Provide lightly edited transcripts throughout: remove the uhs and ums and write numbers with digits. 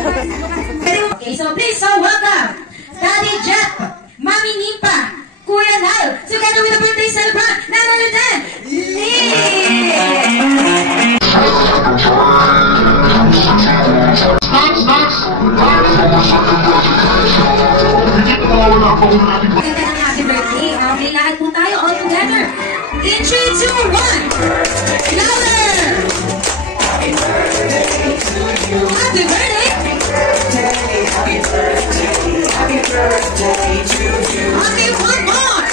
Okay, so please, so welcome Daddy Jeff, Mommy Nimpa, Kuya Nal, together with the birthday celebrant, none other than happy birthday. Okay, lahat po tayo all together. In 3, 2, 1. Louder! Happy birthday to you. Happy birthday. Happy birthday. Happy birthday to you. Happy one more.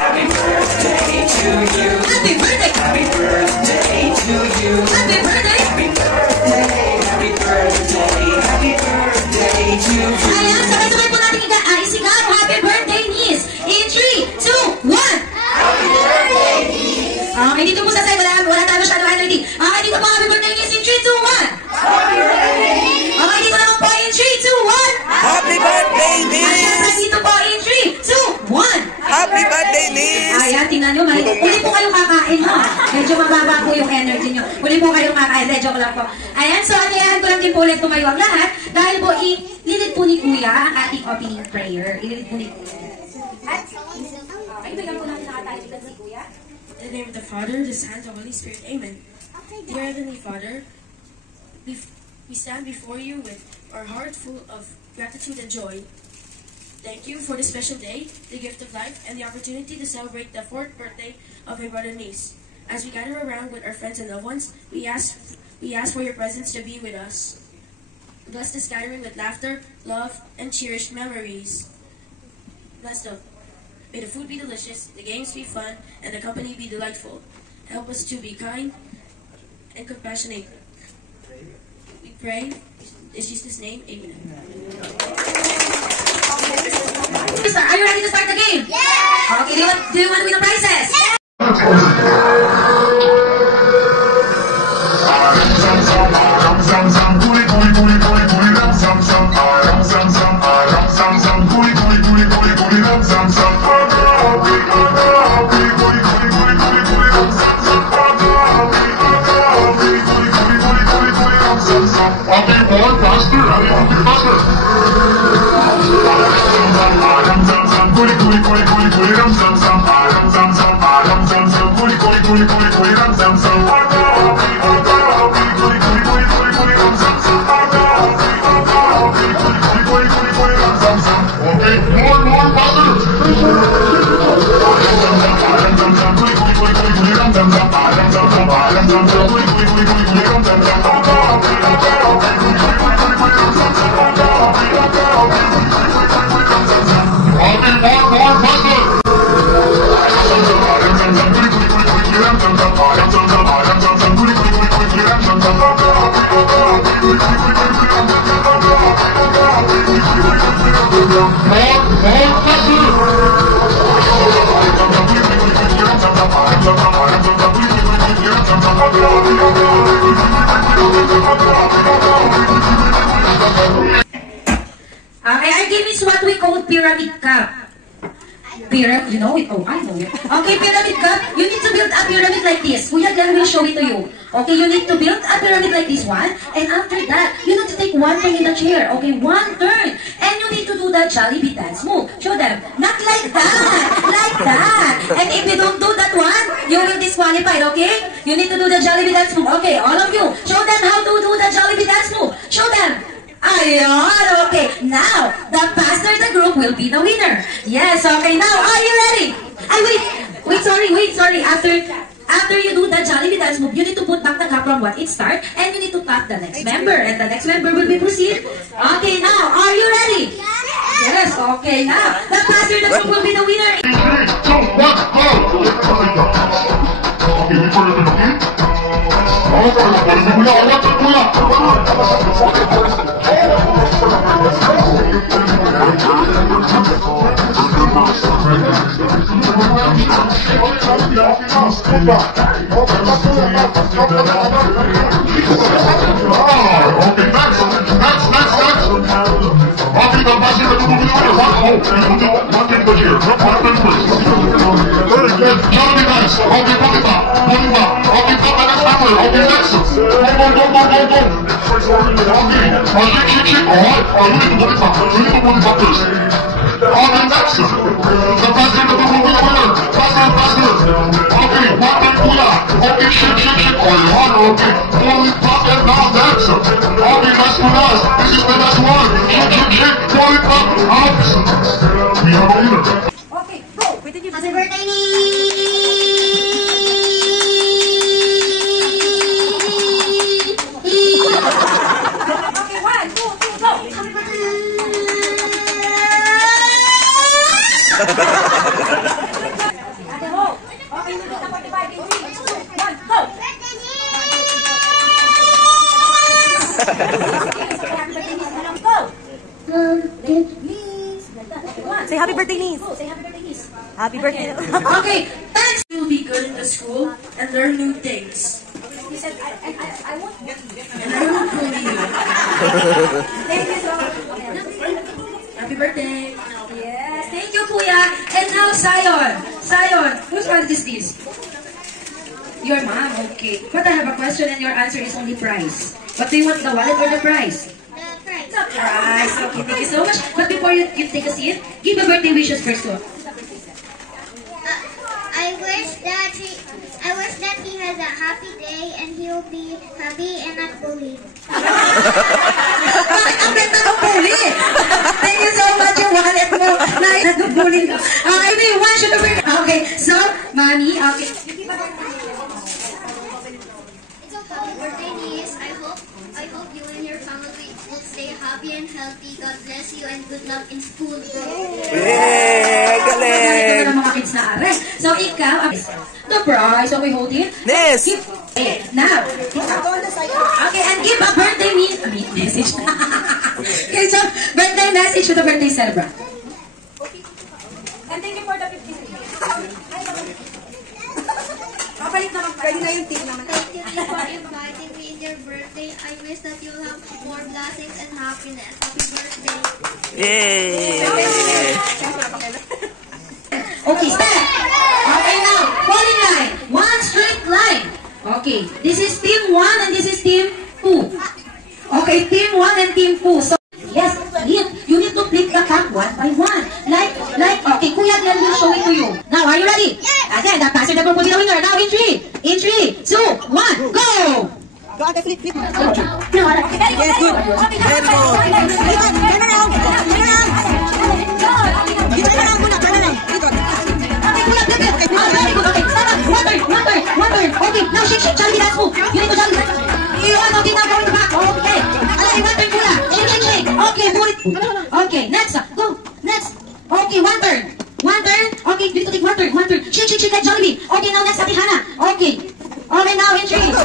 Happy birthday to you. Happy birthday. Happy birthday to you. Happy birthday. Happy birthday. Happy birthday. Happy birthday to you. Ayan, sabay-sabay po natin isigaw. Happy birthday, niece. In 3, 2, 1. Happy birthday, niece. Okay, dito po sa side. Wala tayo masyadong energy. Okay, dito po. Happy birthday, niece. In 3, 2, 1. Happy birthday, niece. Okay, dito naman po. In 3, 2, 1. Happy birthday, niece. At syempre dito po. In 3, 2, 1. Happy birthday, niece. Ayan, tingnan nyo. Uli po kayong kakain, no? Medyo mababa po yung energy nyo. Uli po kayong kakain. Joke lang po. Ayan, so anyayahan ko lang din po ulit tumayo ang lahat. Dahil po, ililid po ni Kuya ang ating opening prayer. Ililid po ni Kuya. At, okay, bigyan po natin nakatalitan si Kuya. In the name of the Father, the Son, and the Holy Spirit. Amen. Dear Heavenly Father, we stand before you with our heart full of gratitude and joy. Thank you for this special day, the gift of life, and the opportunity to celebrate the 4th birthday of my brother and niece. As we gather around with our friends and loved ones, we ask for your presence to be with us. Bless this gathering with laughter, love, and cherished memories. Bless them. May the food be delicious, the games be fun, and the company be delightful. Help us to be kind and compassionate. We pray in Jesus' name, amen. Are you ready to start the game? Yeah! Okay, do you want to win the prizes? Yeah! I give is what we call pyramid cup. Pyramid, you know it? Oh, I know it. Okay, pyramid cup. You need to build a pyramid like this. Kuya Glenn will show it to you. Okay, you need to build a pyramid like this one. And after that, you need to take one turn in the chair. Okay, one turn. And you need to do the Jollibee dance move. Show them. Not like that. Like that. And if you don't do that one, you will disqualified, okay? You need to do the Jollibee dance move. Okay, all of you. Show them how to do the Jollibee dance move. Show them. Ayan, okay. Now, the faster the group will be the winner. Yes, okay. Now, are you ready? Wait, sorry. After you do the Jollibee dance move, you need to put back the cup from what it started, and you need to tap the next member, and the next member will be proceed. Okay, now, are you ready? Yes, okay. Now, the faster the group will be the winner. 3, 2, 1, go! Okay, wait for it, okay? Okay, next. Okay, the best thing that you do is one thing per year. One thing first. Very good. Johnny Nice. Okay, put it back. Put it back. Okay, put the next number. Okay, next. Go. Okay. Shake. Alright. You need to put it back. You need to put it back first. Okay, next. The best thing that you do is the winner. Faster. Okay, one thing for ya. Okay, shake. Alright, okay. Pull it back and now next. Okay, next one last. This is the last one. Shake. Pull it back. Out. We have a winner. Okay, go. Happy birthday, Okay, 1, 2, 3, go. Ate Ho. Okay, you need to 45 in 3, 2, 1, go. Say happy birthday, niece. Say happy birthday, niece. Happy birthday. Okay, thanks. You'll be good in the school and learn new things. He said, I won't bully you. And I won't bully you. Thank you so much. Happy birthday. Yes, thank you, Kuya. And now, Sion, whose one is this? Your mom, okay. But I have a question and your answer is only prize. But do you want the wallet or the prize? The prize. Okay, thank you so much. But before you take a seat, give a birthday wishes first. I wish that he has a happy day and he'll be happy and not bullied. Ang ganda ng bully. Thank you so much yung wallet mo. Nag-bully ka. Everyone should be... Okay, so, Mommy, okay. Birthday niece, I hope you and your family will stay happy and healthy. God bless you and good luck in school. Yay! Galing! Ito na mga kids na are. So, ikaw, the prize, so we hold it. Nis! Okay, now. Okay, and give a birthday message. Okay, so, birthday message to the birthday celebrant. And thank you for the 50. Kapalit naman pa. Pwede na yung tip naman. Thank you for inviting me in your birthday. I wish that you'll have more blessings and happiness. Happy birthday. Yay! Okay, stand. Okay, now, fall in line. One straight line. Okay, this is team 1 and this is team 2. Okay, team 1 and team 2. So, yes, you need to flip the cup one by one. Like, okay, Kuya Glenn will show it to you. Now, are you ready? Again, the passer that will put the winner. Now, in 3, 2, 1, go! Go, ate, flip. Okay, very good. Yes, good. Okay, Very good. Turn around. Dito na lang muna, turn around. Dito. Okay, Kuya, flip it. Oh, very good. Okay, stand up. One turn. Okay, now shake. Jollibee, that's move. You need to Jollibee. Okay, now going back. Okay. Okay, one turn, Kuya. Shake. Okay, move it. Okay, next. Go. Next. Okay, one turn. Okay, you need to take one turn. Shake like Jollibee. Okay, now next, Ate Hannah. Okay. Okay, now in 3, 2.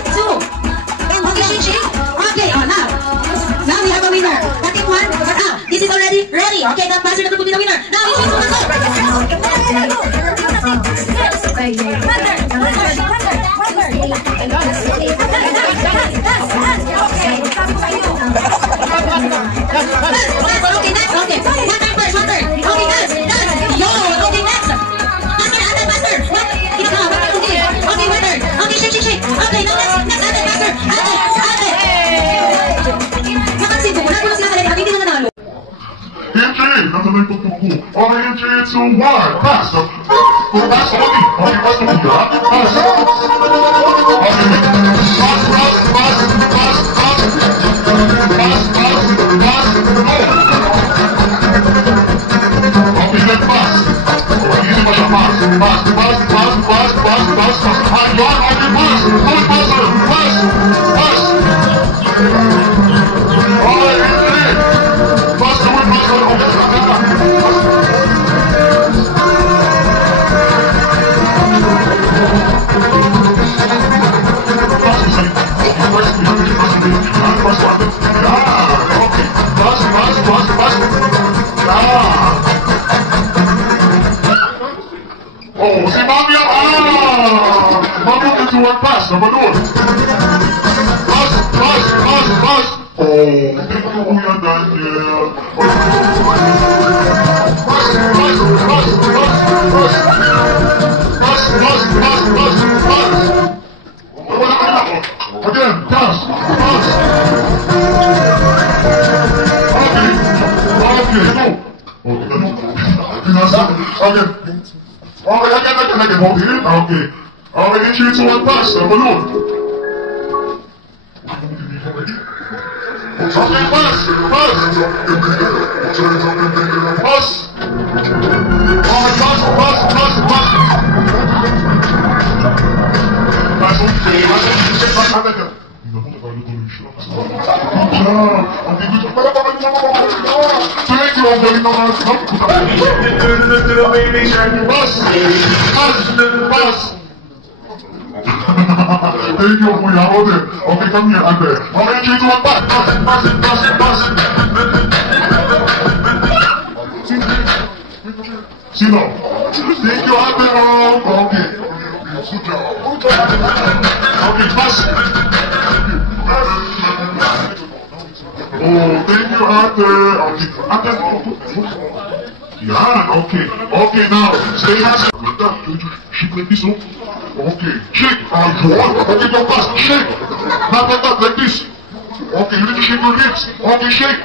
Okay, shake. Okay, now we have a winner. That team 1, but now, this is already ready. Okay, that passer that will be the winner. Now, in 3, 2, Okay, in 3, 2, 1, pass. Pass on me. Okay, pass on me. Pass. Okay, then pass. Easy pa siya, pass. Ayun, okay, pass. Okay, passer. Pass. Okay, in 3. Pass to win, pass. Oh, si Mami Mami dito ang pass, number 2. Pass. Oh, thank you, Kuya Daniel. Again, pass. Okay, go. Okay. Again. Hold it. Okay. Okay, in 3, 2, 1, pass. The balloon. Okay, pass. Okay, Thank you, Kuya. Hold it. Okay, come here, Ate. Okay, 3, 2, 1, pass. Sino? Thank you, Ate. Okay. Good job. Okay, pass. Oh, thank you, Ate. Okay, Ate. Yeah, okay. Okay, now, stay hands. Shake like this, no? Okay, shake. Okay, don't pass. Shake. Not like that, like this. Okay, you need to shake your hips. Okay, shake.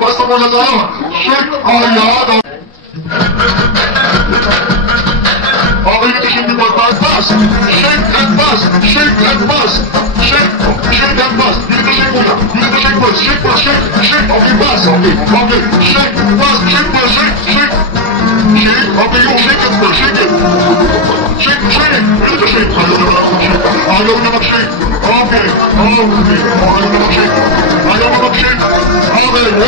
Basta mo na sa shake. Ayan. Okay, you need to shake your pass. Shake and pass. Shake and pass. Shake and pass. You need to shake, Kuya. You need to shake first. Shake first. Shake. Okay, pass. Okay. Shake. Pass. Shake first. Shake. Shake. Okay, you shake it first. Shake it. Shake. You need to shake. Ayaw na mag-shake. Okay. Ayaw na mag-shake. Okay, 1, 2.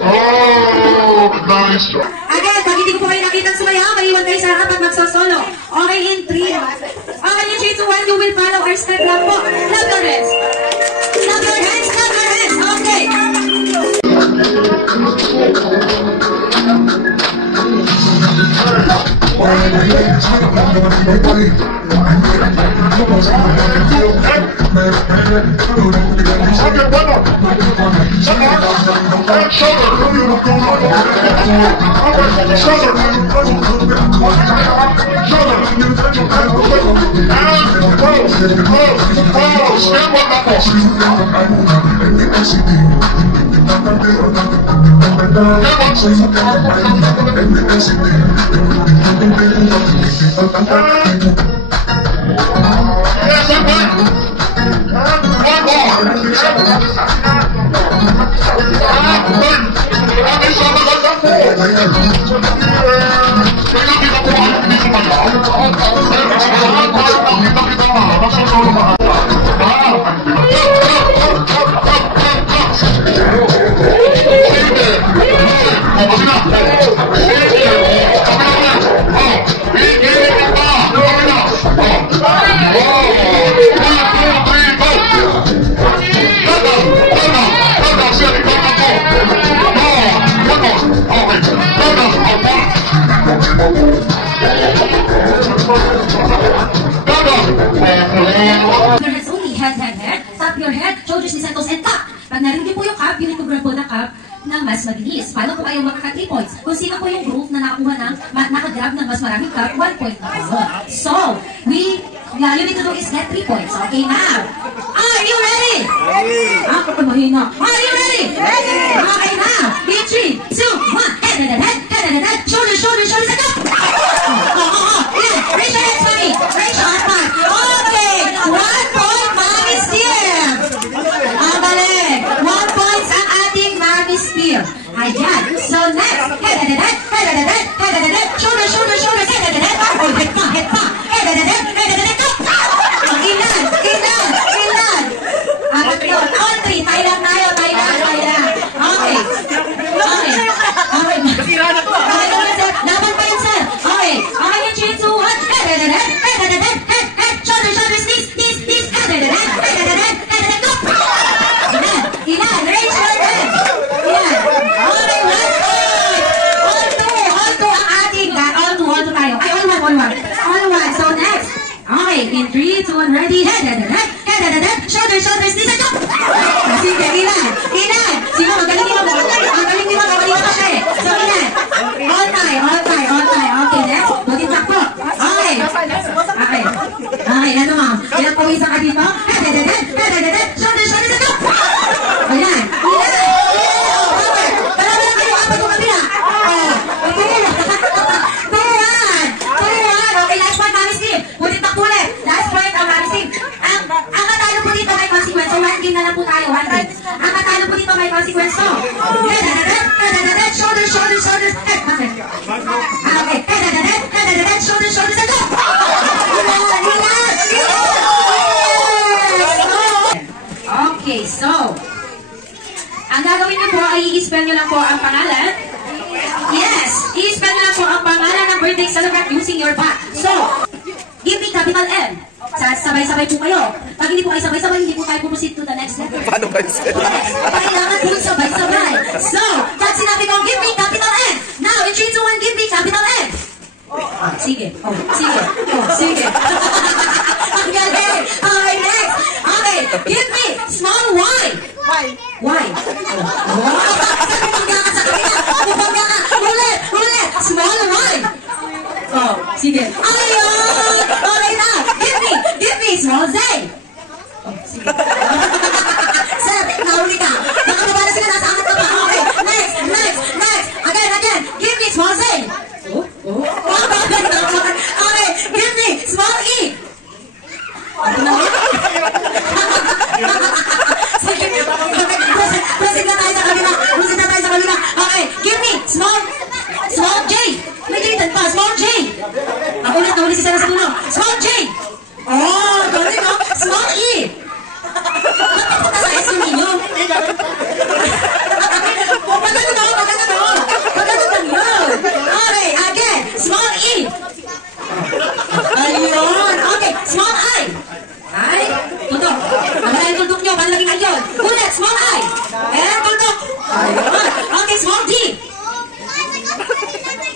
Oh, nice job. Again, pag hindi ko po kayo nakitang sumayaw, maiwan kayo sa harap at magsosolo. Okay, in 3. Okay, in 3, 2, 1, you will follow our step lang po. Clap your hands. Clap your hands. Okay. Okay, one more. And shoulder. Stand one Yes, I'm back. One Your heads only, head. Tap your head, shoulders, ni Santos, and tap. Pag narinig po yung cup, you need to grab po na cup ng mas mabilis. Paano po kayo makaka 3 points? Kung sino po yung group na nakakuha ng, nakagrab ng mas maraming cup, 1 point na po. So, you need to do is get 3 points. Okay, now. Are you ready? Ako pa mahina. Are you ready? Okay, now. In 3, 2, 1. Head. Shoulders, and cup. Yeah. Raise your hands, mommy. Raise your hands. Okay. 1 point, Mommy Steve. Ang galing. 1 point ang ating Mommy Steve. Ayan. So next. Head. Shoulders. Head. Oh, head pa. Head. Cup. Ilan. Apat yun. All 3. Tayo lang. Okay. Ilan? Sino? Magaling din ako. Magaling din ako. Magaling ako siya eh. So, ilan? All time. Okay, next. Butit takbo. Okay. Okay, ano mo? Ilang pawisan ka dito? Shoulder, and up. Ayan. Okay. Para lang kayo. Apat yung kabila. Okay. 2-1. Okay, last point, Mami Steve. Butit takbo ulit. Last point, Mami Steve. Ang katalo po dito may consequence. So, 1 game na lang po tayo. 1 game. Ang katalo po dito may consequence. So, shoulders, head. Okay. Shoulders, and up. Okay, so, ang gagawin niyo po ay i-spell niyo lang po ang pangalan. Yes, i-spell niyo lang po ang pangalan ng birthday celebrant using your back. So, give me capital M. Sabay-sabay po kayo. Pag hindi po kayo sabay-sabay, hindi po kayo proceed to the next level. Paano ba yun? Yes, kailangan po sabay-sabay. So, pag sinabi ko, give me capital M. Now, in 3, 2, 1, give me capital M. Sige. Sige. Ang galing. Okay, next. Okay, give me small Y. Y. Bumangga ka sa kanila. Bumangga ka. Ulit. Small Y. Oh, sige. Ayun. Okay na. Give me small Z. Oh, sige. Sir, nahuli ka. Nakababa na sila. Nasa angat ka pa. Okay, next. Again. Give me small Z. Okay, give me small E. Sige. Proceed na tayo sa kabila. Okay, give me small J. May gilitan pa, small J. Nahuli si Sarah sa dulo. Small J. Oh, galing no? Small E. Ba't sa S yung inyo? Magano lang yun. Okay, again. Small E. Ayun. Okay, small I. Ay, tutok. Maganda yung tutok nyo. Paano laging ayun? Ulit, small I. And tutok. Ayun. Okay, small D.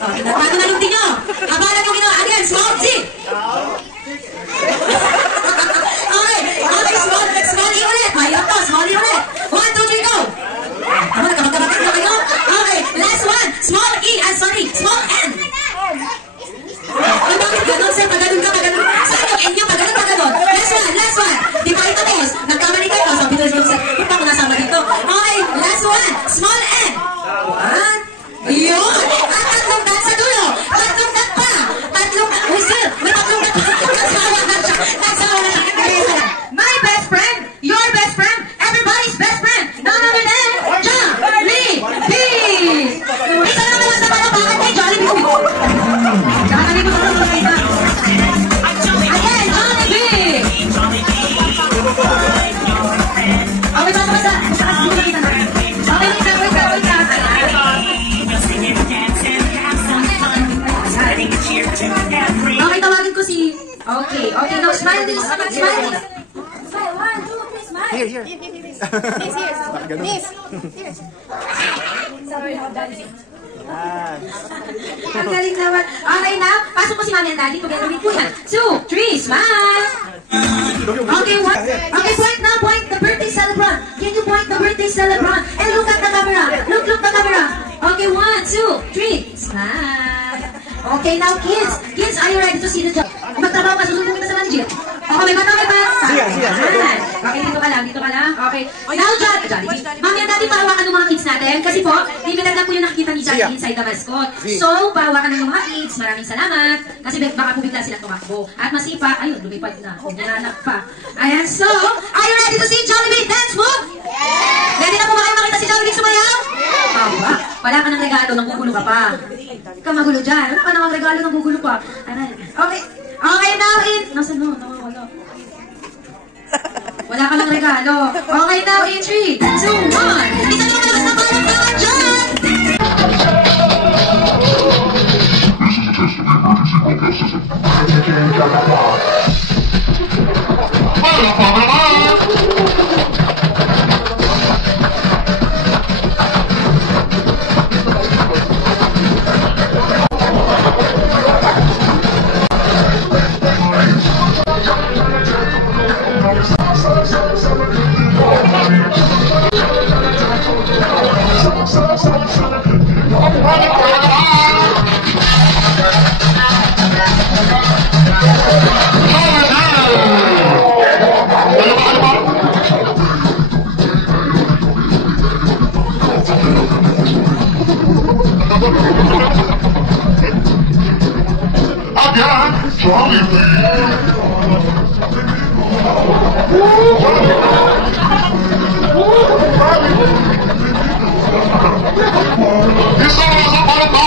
Nagbago na yung D nyo. Habalan yung ginawa. Again, small D. Okay, small E ulit. Mayroon to, small E ulit. 1, 2, 3, go. Ako, nagkabagkabagkab na kayo. Okay, last one. Small E, small N. Ang bakit ganon, sir? Paganon ka. Saan yung N nyo? Paganon. Last one. Di ba ito tapos? Nagkamali kayo. Sabi ko, sir, kung pa ako nasama dito. Okay, last one. Small N. One. Yun. At tatlong dot sa dulo. Tatlong dot pa. Uy, sir, may tatlong dot pa. Nagsawa na siya. My best friend, your best friend, everybody's best friend. None other than Jollibee. Isa na naman sa mga bakit kay Jollibee. Jollibee mo sa mga ito. Again, Jollibee. Okay, basta. Okay, tawagin ko si... Okay, now smile this. Smile. 1, 2, please smile. Here. Miss. Sorry, how bad is it? Ang galing naman. Okay na, pasok ko si Mami and Daddy. Together with 1, 2, 3, smile. Okay, point now, point the birthday celebrant. Can you point the birthday celebrant? And look at the camera. Look the camera. Okay, 1, 2, 3, smile. Okay, now kids, are you ready to see the job? Magtrabaho ka, susunod kita sa manager. Okay, may ba? Okay, dito ka lang. Okay, now Jollibee. Mami and Daddy, pahawakan ng mga kids natin. Kasi po, limited lang po yung nakikita ni Jollibee inside the mascot. So, pahawakan ng mga kids. Maraming salamat. Kasi baka po bigla silang tumakbo. At masipa, ayun, lumipad na. Nanganak pa. Ayan, so, are you ready to see Jollibee dance move? Ready na po ba kayo makita si Jollibee sumayaw? Wala ka ng regalo, nanggugulo ka pa. Ka magulo dyan. Wala ka namang regalo, nanggugulo pa. Okay, now in... Nasaan no? Nawawala. Wala ka ng regalo. Okay, now in 3, 2, 1. Isa nyo malakas na palakpakan dyan! This is a test of the emergency system. Thank you. Again, Jollibee. This song is about the time.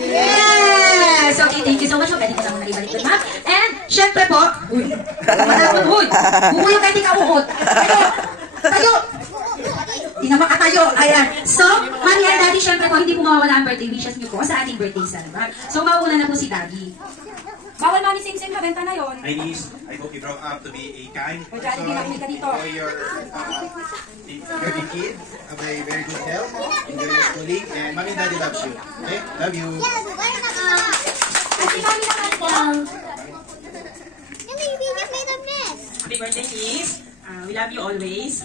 Yes! Okay, thank you so much. Pwede ko naman naibalik doon, ma'am. And, syempre po, matakot, huy. Bumuyo kahit ikaw uhot. Tayo! Di na makatayo. Ayan. So, mami and daddy, syempre po, hindi po mawawala ang birthday wishes niyo po sa ating birthday celebrant. So, mauuna na po si daddy. Bawal mami sing-sing, mabenta na yun. My niece, I hope you grow up to be a kind O, daddy, pinakuli ka dito. enjoy your kid, have a very good health, enjoy your schooling, and mommy and daddy loves you. Okay? Love you. Kasi mami naman po. Happy birthday, niece. We love you always.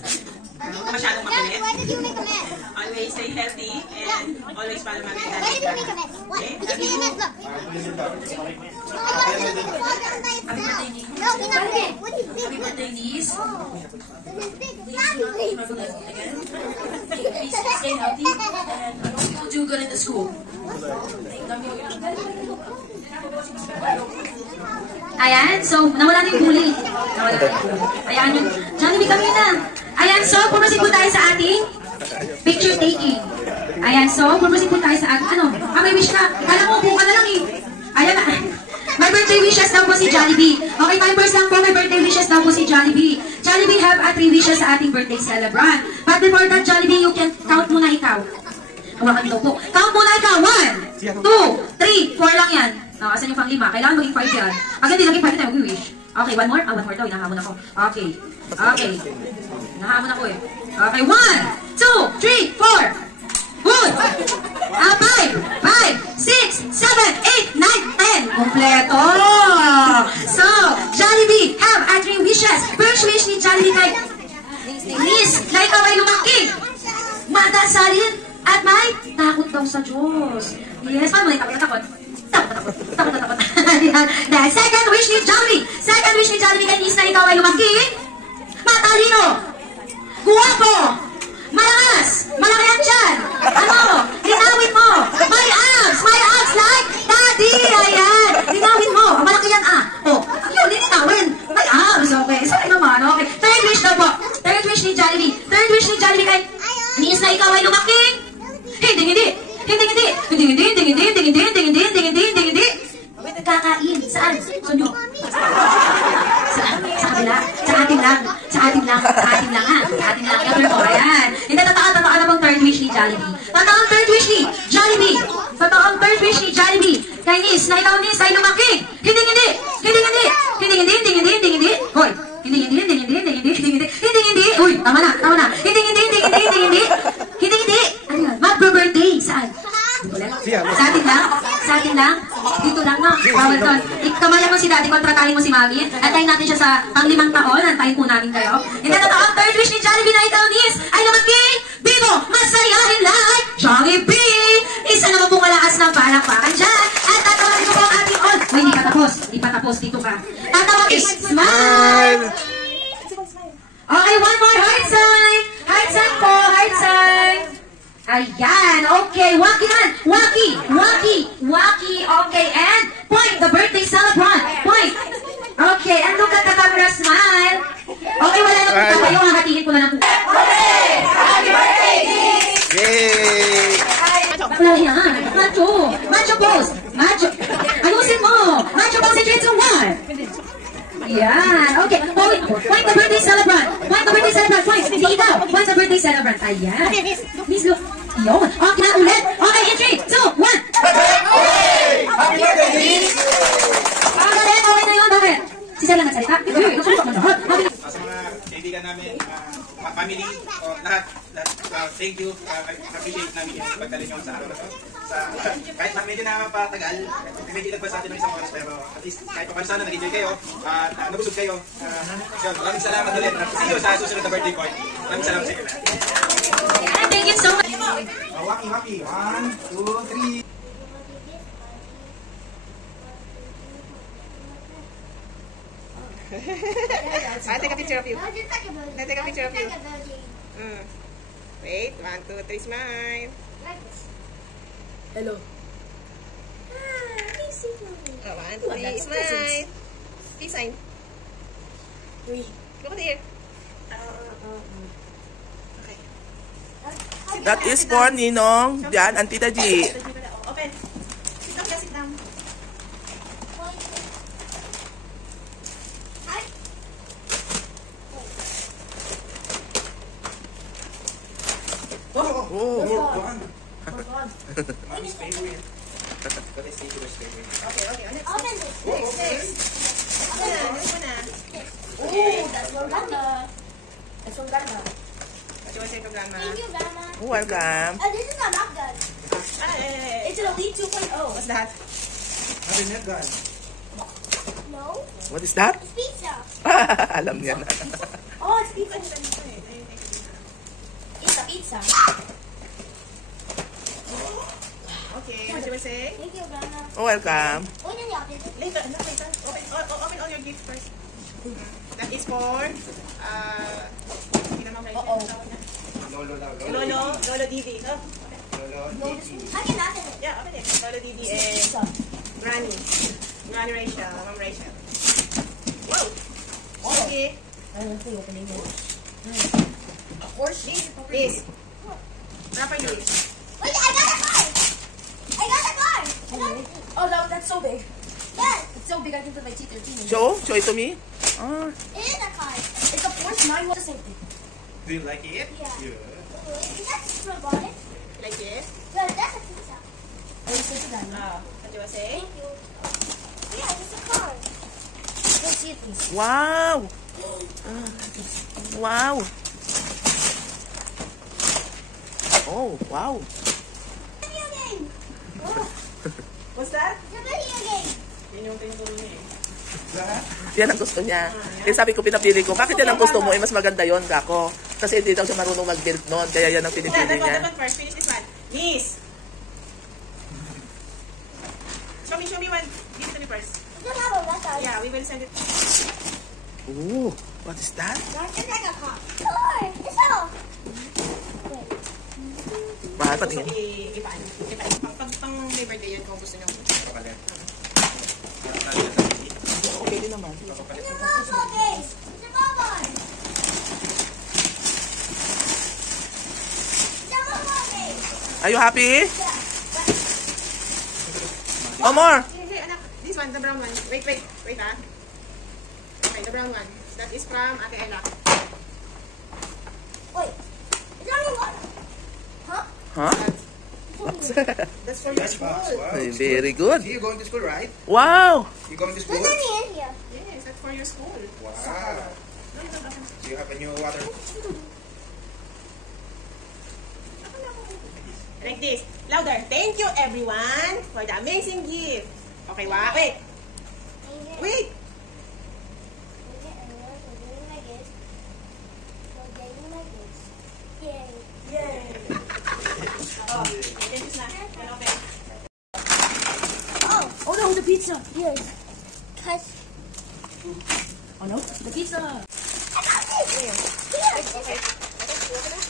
Huwag ka masyadong makulit. Why did you make a mess? Always stay healthy and always follow mommy and Why daddy. did you make a mess? What? Okay? Did you make a mess? Look. Happy birthday, niece. No, we're not big. What is big? Happy birthday, niece. This is big. Please stay healthy and I hope you will do good in the school. Love you. Ayan, so, nawala na yung huli. Nawala na yung huli. Ayan yun. Jollibee kami na. Ayan, so, pumasin po tayo sa ating picture taking. Ayan, so, pumasin po tayo sa ating, may wish ka. Kala mo, buka na lang eh. Ayan na. May birthday wishes daw po si Jollibee. Okay, timers lang po, may birthday wishes daw po si Jollibee. Jollibee have 3 wishes sa ating birthday celebrant. But before that, Jollibee, you can count muna ikaw. Hawakan daw po. Count muna ikaw. 1, 2, 3, 4 lang yan. Asan yung pang 5? Kailangan maging 5 yan. Pag hindi naging 5 tayo mag-wish. Okay, one more? One more daw. Inahamon ako. Okay. Okay. Inahamon ako eh. Okay, 1, 2, 3, 4. Good. 5, 6, 7, 8, 9, 10. Kompleto. So, Jollibee have 3 wishes. First wish ni Jollibee kay Miss na ikaw ay lumaki. Madasalin at may takot daw sa Diyos. Yes, paano may takot? Takot. The second wish ni Jollibee. Second wish ni Jollibee kay Miss na ikaw ay lumaki. Matalino. Guwapo. Malakas. Malaki ang tiyan. Linawin mo. May abs like daddy. Ayan. Linawin mo. Malaki yan yun, linawin. May abs. Okay. Sorry naman. Okay. Third wish daw po. Third wish ni Jollibee. Third wish ni Jollibee kay Miss na ikaw ay lumaki. Hindi. Kakain. Saan? Sunyo. Sa kabila. Sa atin lang. Every mo. Ayan. Hindi, totoo na bang third wish ni Jollibee? Totoo ang third wish ni Jollibee. Kay Nis, na ikaw Nis ay lumaki. Hindi. Hoy. Hindi. Uy, tama na. Hindi. Ano yan? Mag-birthday. Saan? Sa atin lang? Dito lang, no? Bawal doon. Kamayan mo si daddy, kontratahin mo si mami. Antayin natin siya sa pang-5 taon. Antayin po namin kayo. Hindi, totoo ang third wish ni Jollibee na ikaw, Nis, ay lumaki. Bigo, masayahin like Jollibee! palakpakan dyan. At tatawagin ko po ang ating on. Uy, hindi pa tapos. Hindi pa tapos. Dito ka. Tatawagin. Smile! Okay, one more heart sign. Heart sign po. Heart sign. Ayan. Okay. Waki man. Waki. Waki. Waki. Okay. And point. The birthday celebrant. Point. Okay. And look at the camera. Smile. Okay. Wala na po kayo. Hahatiin ko na lang po. Okay. Happy birthday, Nick! Yay! Wala yan. Macho. Macho pose. Macho. Ayusin mo. Macho pose in 3, 2, 1. Yan. Okay. Point the birthday celebrant. Point the birthday celebrant. Point. Sige ikaw. Point the birthday celebrant. Ayan. Miss, look. Yun. Okay na ulit. Okay. In 3, 2, 1. Happy birthday, Nick! Okay. Okay na yun. Bakit? Si Sir lang nagsalita. Nasulit mo lahat. Okay. Sa mga kaibigan namin, family, o lahat, thank you. Appreciate namin yung pagdali nyo sa araw na to. Kahit na medyo nakapatagal, medyo nagpas natin ng isang oras, pero at least kahit pa sana nag-enjoy kayo at nabusog kayo. Maraming salamat ulit. See you sa susunod na birthday boy. Maraming salamat sa inyo lahat. Thank you so much. Waki. 1, 2, 3. I'll take a picture of you. No, just like a birthday. I'll take a picture of you. Like a birthday. Wait, 1, 2, 3, smile. Like this. Hello. Please see me. 1, 2, 3, smile. Peace sign. Three. Look at here. Okay. That is for Ninong, Jan, and Tita G. Open. Sit down, sit down. Oh. Mommy's favorite. What is Tito's favorite? Okay. Next. Open this. Next. Open na. Oh, that's one ganda. That's one ganda. What you want to say to Grandma? Thank you, Grandma. Welcome. This is not knock gun. It's an Elite 2.0. What's that? Happy net gun. No, What is that? it's pizza. Alam niya na. Oh, it's pizza. It's a pizza. Okay, what you want to say? Thank you, Grandma. Welcome. When you open it? Later. Open all your gifts first. That is for, Lolo Didi. Oh, I can open it. yeah, open it. Lolo Didi and Granny Rachel, Mom Rachel. Wow. Okay. I don't think opening it. Of course, this. Wrap you. Wait, I got a car. I got a car. I got it. Oh, that's so big. Yes, It's so big I can put my teeth 13 in. Show it to me. Ah. it is a car. It's a Porsche 911 safety. Do you like it? Yeah. Is that robotic? Like this. No, that's a pizza. I will say to that. What you want to say? Thank you. Yeah, it's a car. Go see it, please. Wow. Wow. Oh, wow. Video game. What's that? It's a video game. Yun yung tinuturo niya eh. Yan ang gusto niya. Eh sabi ko, pinapili ko, bakit yan ang gusto mo? Eh mas maganda yon Kako. Kasi hindi daw siya marunong mag-build noon. Kaya yan ang pinipili niya. That one first. Finish this one. Miss. Show me one. Give it to me first. It doesn't have a letter. Yeah, we will send it. Ooh, what is that? It's like a car. Car. It's all. Mahal patingin. Ipaan. Pag may birthday yan, kung gusto nyo. Okay din naman. It's a bubble case. It's a bubble. It's a bubble case. Are you happy? Yeah. Oh, more. Hey, anak. This one, the brown one. Wait ah. Okay, the brown one. That is from Ate Ella. Wait. It's only one. Huh? Huh? That's for your school. Very good. See, you going to school, right? Wow. You going to school? There's any in here. Yes, that's for your school. Wow. So you have a new water. Like this. Louder. Thank you, everyone, for the amazing gift. Okay, wow. Wait. Wait. Yay. Oh, thank you, Snack. Okay. the pizza. Yes. Cut. Oh no, the pizza. Okay.